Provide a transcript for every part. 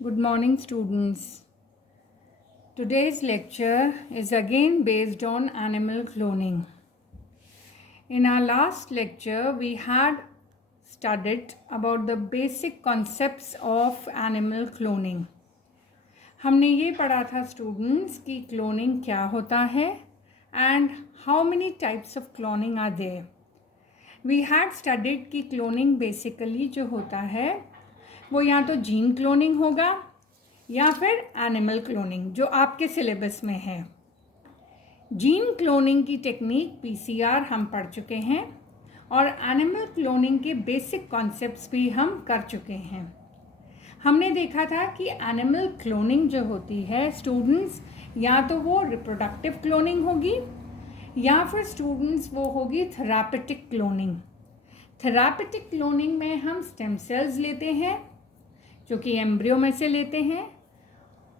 Good morning, students. Today's lecture is again based on animal cloning. In our last lecture, we had studied about the basic concepts of animal cloning. हमने ये पढ़ा था students कि cloning क्या होता है and how many types of cloning are there. We had studied कि cloning basically जो होता है वो या तो जीन क्लोनिंग होगा या फिर एनिमल क्लोनिंग जो आपके सिलेबस में है। जीन क्लोनिंग की टेक्निक पीसीआर हम पढ़ चुके हैं और एनिमल क्लोनिंग के बेसिक कॉन्सेप्ट्स भी हम कर चुके हैं। हमने देखा था कि एनिमल क्लोनिंग जो होती है स्टूडेंट्स या तो वो रिप्रोडक्टिव क्लोनिंग होगी या फिर स्टूडेंट्स वो होगी थेरापेटिक क्लोनिंग। थेरापेटिक क्लोनिंग में हम स्टेम सेल्स लेते हैं जो कि एम्ब्रियो में से लेते हैं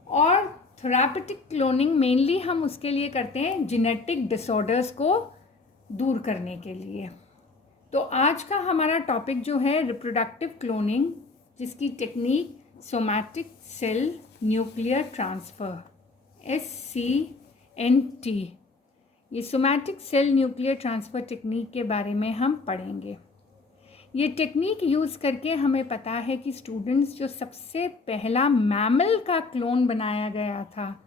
और थेरापेटिक क्लोनिंग मेनली हम उसके लिए करते हैं जेनेटिक डिसऑर्डर्स को दूर करने के लिए। तो आज का हमारा टॉपिक जो है रिप्रोडक्टिव क्लोनिंग जिसकी technique somatic cell nuclear transfer SCNT, ये somatic cell nuclear transfer technique के बारे में हम पढ़ेंगे। ये टेक्निक यूज़ करके हमें पता है कि स्टूडेंट्स जो सबसे पहला मैमल का क्लोन बनाया गया था,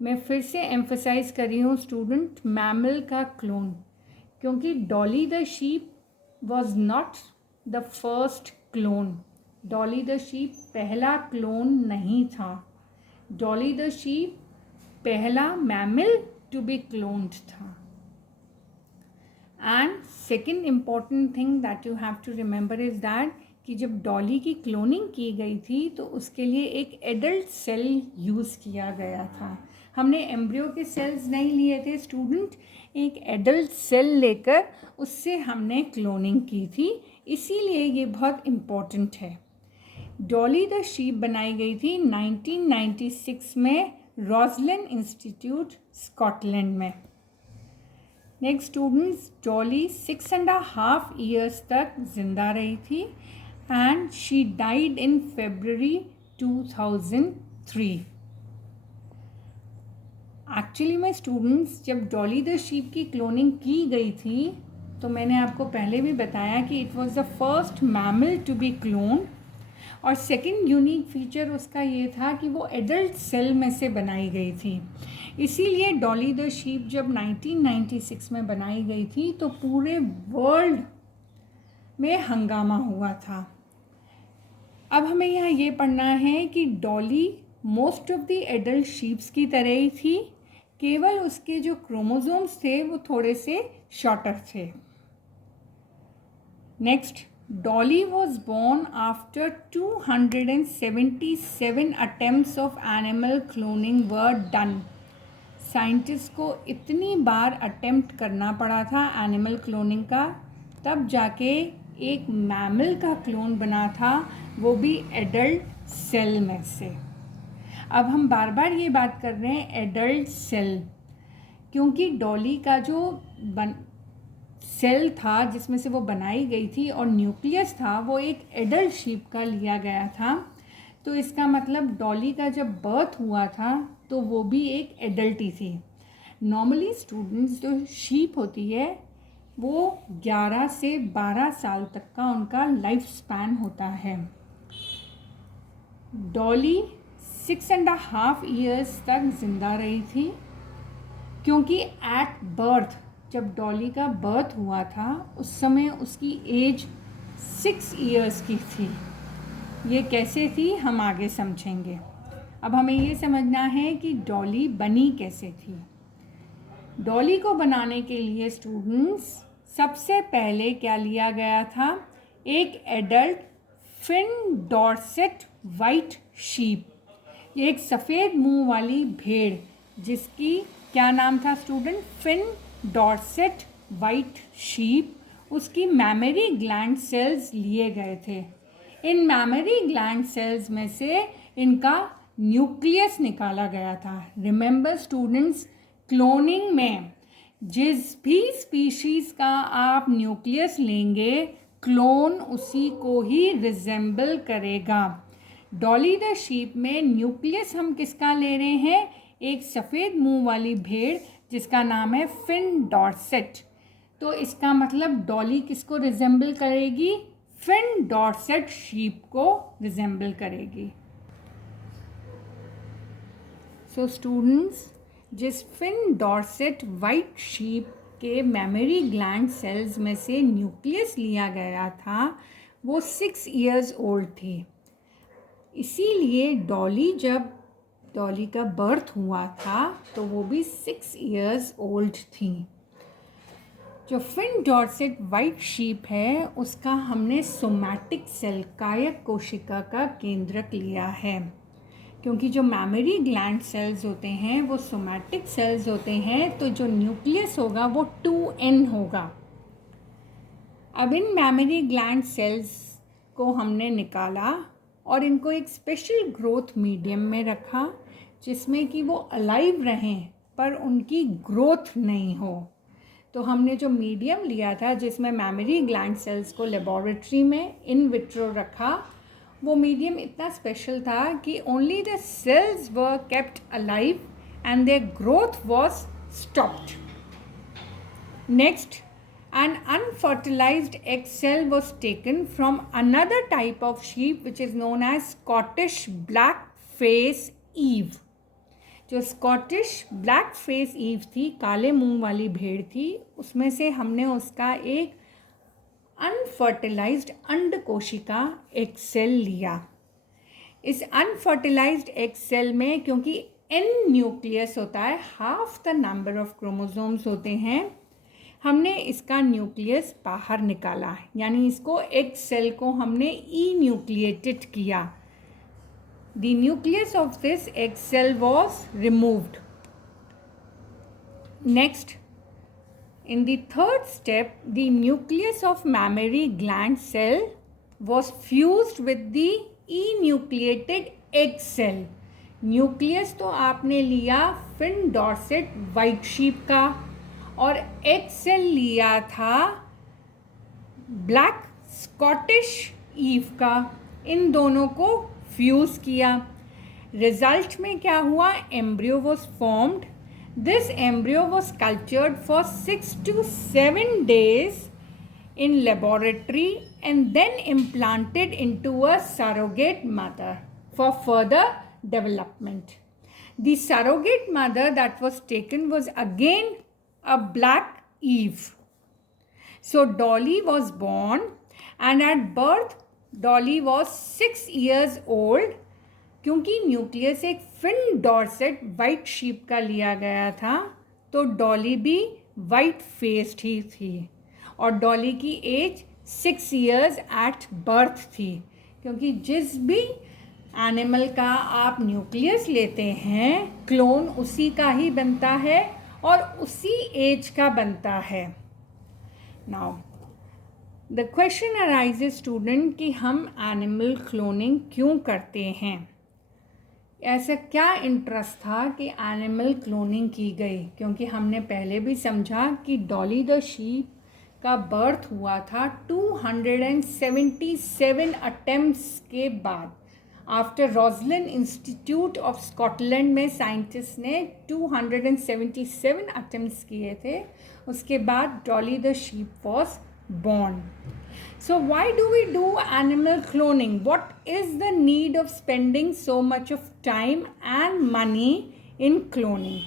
मैं फिर से एम्फसाइज़ कर रही हूँ स्टूडेंट, मैमल का क्लोन, क्योंकि Dolly the sheep was not the first clone. Dolly the sheep पहला क्लोन नहीं था। डॉली द शीप पहला मैमल टू बी क्लोन्ड था। And second important thing that you have to remember is that कि जब डॉली की cloning की गई थी तो उसके लिए एक एडल्ट सेल यूज़ किया गया था। हमने एम्ब्रियो के सेल्स नहीं लिए थे स्टूडेंट, एक एडल्ट सेल लेकर उससे हमने क्लोनिंग की थी, इसीलिए ये बहुत इम्पॉर्टेंट है। डॉली द शीप बनाई गई थी 1996 में रोज़लिन इंस्टीट्यूट स्कॉटलैंड में। नेक्स्ट स्टूडेंट्स, डॉली 6.5 years तक जिंदा रही थी and she died in February 2003। Actually में स्टूडेंट्स जब डॉली द शीप की क्लोनिंग की गई थी तो मैंने आपको पहले भी बताया कि it was the first mammal to be cloned और सेकंड यूनिक फीचर उसका ये था कि वो एडल्ट सेल में से बनाई गई थी। इसीलिए डॉली द शीप जब 1996 में बनाई गई थी तो पूरे वर्ल्ड में हंगामा हुआ था। अब हमें यहाँ ये पढ़ना है कि Dolly most of the adult sheeps की तरह ही थी, केवल उसके जो क्रोमोसोम्स थे वो थोड़े से शॉर्टर थे। Next, Dolly was born after 277 attempts of animal cloning were done. Scientist को इतनी बार अटेम्प्ट करना पड़ा था एनिमल क्लोनिंग का, तब जाके एक मैमल का क्लोन बना था, वो भी एडल्ट सेल में से। अब हम बार बार ये बात कर रहे हैं एडल्ट सेल, क्योंकि डॉली का जो सेल था जिसमें से वो बनाई गई थी और न्यूक्लियस था वो एक एडल्ट शीप का लिया गया था। तो इसका मतलब डॉली का जब बर्थ हुआ था तो वो भी एक एडल्ट ही थी। नॉर्मली स्टूडेंट्स जो शीप होती है वो 11 से 12 साल तक का उनका लाइफ स्पैन होता है। डॉली 6.5 years तक जिंदा रही थी, क्योंकि एट बर्थ जब डॉली का बर्थ हुआ था उस समय उसकी एज 6 years की थी। ये कैसे थी हम आगे समझेंगे। अब हमें ये समझना है कि डॉली बनी कैसे थी। डॉली को बनाने के लिए स्टूडेंट्स सबसे पहले क्या लिया गया था, एक adult Finn Dorset white sheep, एक सफ़ेद मुंह वाली भेड़ जिसकी क्या नाम था student, Finn Dorset white sheep. उसकी मैमरी ग्लैंड सेल्स लिए गए थे। इन मैमरी ग्लैंड सेल्स में से इनका न्यूक्लियस निकाला गया था। रिमेंबर स्टूडेंट्स, क्लोनिंग में जिस भी स्पीशीज़ का आप न्यूक्लियस लेंगे क्लोन उसी को ही रिजेंबल करेगा। डॉली द शीप में न्यूक्लियस हम किसका ले रहे हैं? एक सफ़ेद मुंह वाली भेड़ जिसका नाम है फिन डॉर्सेट। तो इसका मतलब डॉली किसको रिजेंबल करेगी? फिन डॉर्सेट शीप को रिजेंबल करेगी। सो स्टूडेंट्स, जिस फिन डॉर्सेट वाइट शीप के मेमोरी ग्लैंड सेल्स में से न्यूक्लियस लिया गया था वो 6 इयर्स ओल्ड थी। इसीलिए जब डॉली का बर्थ हुआ था तो वो भी 6 इयर्स ओल्ड थी। जो फिन डॉर्सेट वाइट शीप है उसका हमने सोमैटिक सेल कायक कोशिका का केंद्रक लिया है, क्योंकि जो मेमोरी ग्लैंड सेल्स होते हैं वो सोमैटिक सेल्स होते हैं, तो जो न्यूक्लियस होगा वो 2n होगा। अब इन मेमोरी ग्लैंड सेल्स को हमने निकाला और इनको एक स्पेशल ग्रोथ मीडियम में रखा जिसमें कि वो अलाइव रहें पर उनकी ग्रोथ नहीं हो। तो हमने जो मीडियम लिया था जिसमें मेमोरी ग्लैंड सेल्स को लेबोरेटरी में इन विट्रो रखा, वो मीडियम इतना स्पेशल था कि only the cells were kept alive and their growth was stopped. Next, an unfertilized egg cell was taken from another type of sheep which is known as Scottish black-face Eve. जो Scottish black face ewe थी, काले मुंह वाली भेड़ थी, उसमें से हमने उसका एक अनफर्टिलाइज्ड अंड कोशिका एक सेल लिया। इस अनफर्टिलाइज्ड एग सेल में क्योंकि n न्यूक्लियस होता है, half the number of chromosomes होते हैं, हमने इसका न्यूक्लियस बाहर निकाला, यानी इसको एग सेल को हमने ई न्यूक्लिएटेड किया। The nucleus of this egg cell was removed. Next, in the third step, the nucleus of mammary gland cell was fused with the enucleated egg cell. Nucleus तो आपने लिया फिन डॉर्सेट वाइट शीप का और egg cell लिया था black Scottish ewe का, इन दोनों को फ्यूज़ किया। रिजल्ट में क्या हुआ? Embryo was formed. This embryo was cultured for 6 to 7 days in laboratory and then implanted into a surrogate mother for further development. The surrogate mother that was taken was again a black Eve. So Dolly was born, and at birth Dolly was 6 years old. क्योंकि nucleus एक fin Dorset white sheep का लिया गया था तो डॉली भी white faced ही थी और डॉली की एज 6 years एट बर्थ थी, क्योंकि जिस भी एनिमल का आप न्यूक्लियस लेते हैं क्लोन उसी का ही बनता है और उसी एज का बनता है। Now the question arises student कि हम एनिमल क्लोनिंग क्यों करते हैं? ऐसा क्या इंटरेस्ट था कि एनिमल क्लोनिंग की गई? क्योंकि हमने पहले भी समझा कि डॉली द शीप का बर्थ हुआ था 277 अटेम्प्ट्स के बाद। After Roslin Institute of Scotland में साइंटिस्ट ने 277 अटेम्प्ट्स किए थे, उसके बाद Dolly the sheep was born. So why do we do animal cloning? What is the need of spending so much of time and money in cloning?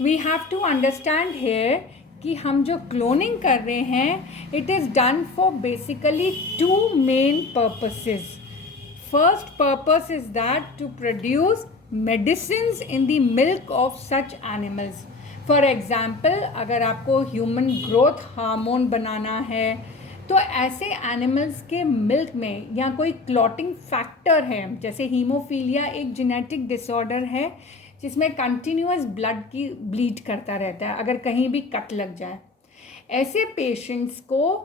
We have to understand here कि हम जो cloning कर रहे हैं it is done for basically 2 main purposes. First purpose is that to produce medicines in the milk of such animals. For example, अगर आपको human growth hormone बनाना है तो ऐसे एनिमल्स के मिल्क में या कोई क्लॉटिंग फैक्टर है, जैसे हीमोफीलिया एक जेनेटिक डिसऑर्डर है जिसमें कंटिन्यूअस ब्लड की ब्लीड करता रहता है अगर कहीं भी कट लग जाए, ऐसे पेशेंट्स को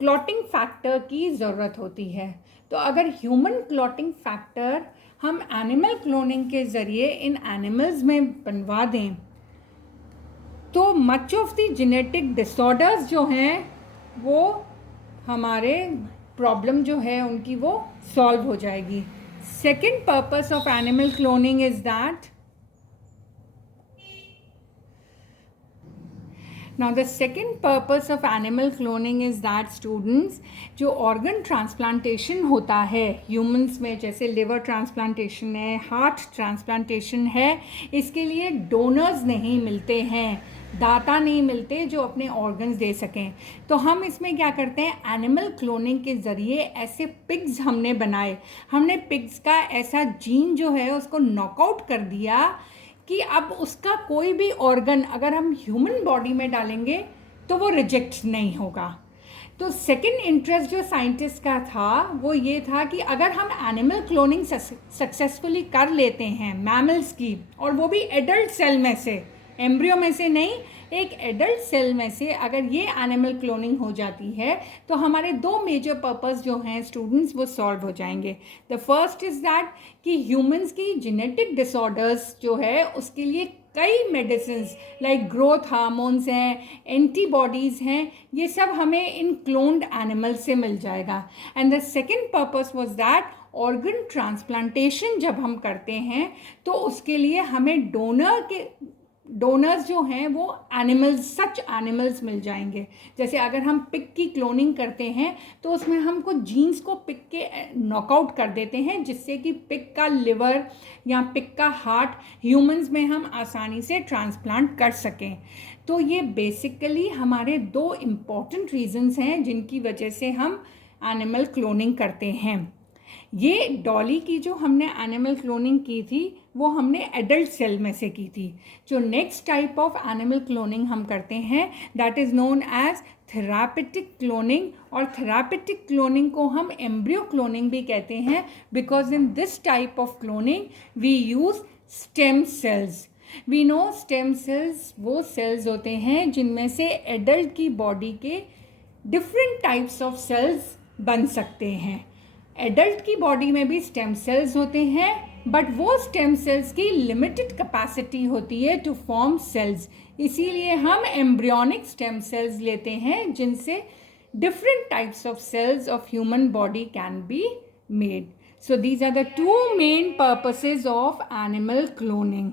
क्लॉटिंग फैक्टर की ज़रूरत होती है। तो अगर ह्यूमन क्लॉटिंग फैक्टर हम एनिमल क्लोनिंग के ज़रिए इन एनिमल्स में बनवा दें तो much of the genetic disorders जो हैं वो हमारे प्रॉब्लम जो है उनकी वो सॉल्व हो जाएगी. Second purpose of animal cloning is that, now the second purpose of animal cloning is that students, जो organ transplantation होता है humans में, जैसे liver transplantation है, heart transplantation है, इसके लिए donors नहीं मिलते हैं, दाता नहीं मिलते जो अपने organs दे सकें. तो हम इसमें क्या करते हैं, animal cloning के ज़रिए ऐसे pigs हमने बनाए, हमने pigs का ऐसा जीन जो है उसको नॉकआउट कर दिया कि अब उसका कोई भी ऑर्गन अगर हम ह्यूमन बॉडी में डालेंगे तो वो रिजेक्ट नहीं होगा. तो सेकंड इंटरेस्ट जो साइंटिस्ट का था वो ये था कि अगर हम एनिमल क्लोनिंग सक्सेसफुली कर लेते हैं मैमल्स की, और वो भी एडल्ट सेल में से, एम्ब्रियो में से नहीं, एक एडल्ट सेल में से अगर ये एनिमल क्लोनिंग हो जाती है तो हमारे दो मेजर पर्पस जो हैं स्टूडेंट्स वो सॉल्व हो जाएंगे. द फर्स्ट इज़ दैट कि ह्यूमंस की जेनेटिक डिसऑर्डर्स जो है उसके लिए कई मेडिसिन्स लाइक ग्रोथ हार्मोन्स हैं, एंटीबॉडीज़ हैं, ये सब हमें इन क्लोन्ड एनिमल से मिल जाएगा. And the second purpose was that organ transplantation जब हम करते हैं तो उसके लिए हमें डोनर्स जो हैं वो एनिमल्स, सच एनिमल्स मिल जाएंगे. जैसे अगर हम पिग की क्लोनिंग करते हैं तो उसमें हमको जीन्स को पिग के नॉकआउट कर देते हैं जिससे कि पिग का लिवर या पिग का हार्ट ह्यूमंस में हम आसानी से ट्रांसप्लांट कर सकें. तो ये बेसिकली हमारे दो इम्पॉर्टेंट रीजंस हैं जिनकी वजह से हम एनिमल क्लोनिंग करते हैं. ये डॉली की जो हमने एनिमल क्लोनिंग की थी वो हमने एडल्ट सेल में से की थी. जो next type of animal cloning हम करते हैं that is known as therapeutic cloning, और थेरापेटिक क्लोनिंग को हम एम्ब्रियो क्लोनिंग भी कहते हैं because in this type of cloning we use stem cells. We know stem cells वो सेल्स होते हैं जिनमें से एडल्ट की बॉडी के डिफरेंट टाइप्स ऑफ सेल्स बन सकते हैं. एडल्ट की बॉडी में भी स्टेम सेल्स होते हैं बट वो स्टेम सेल्स की लिमिटेड कैपेसिटी होती है टू फॉर्म सेल्स, इसीलिए हम एम्ब्रियोनिक स्टेम सेल्स लेते हैं जिनसे different types of cells of human body can be made. So these are the two main purposes of animal cloning.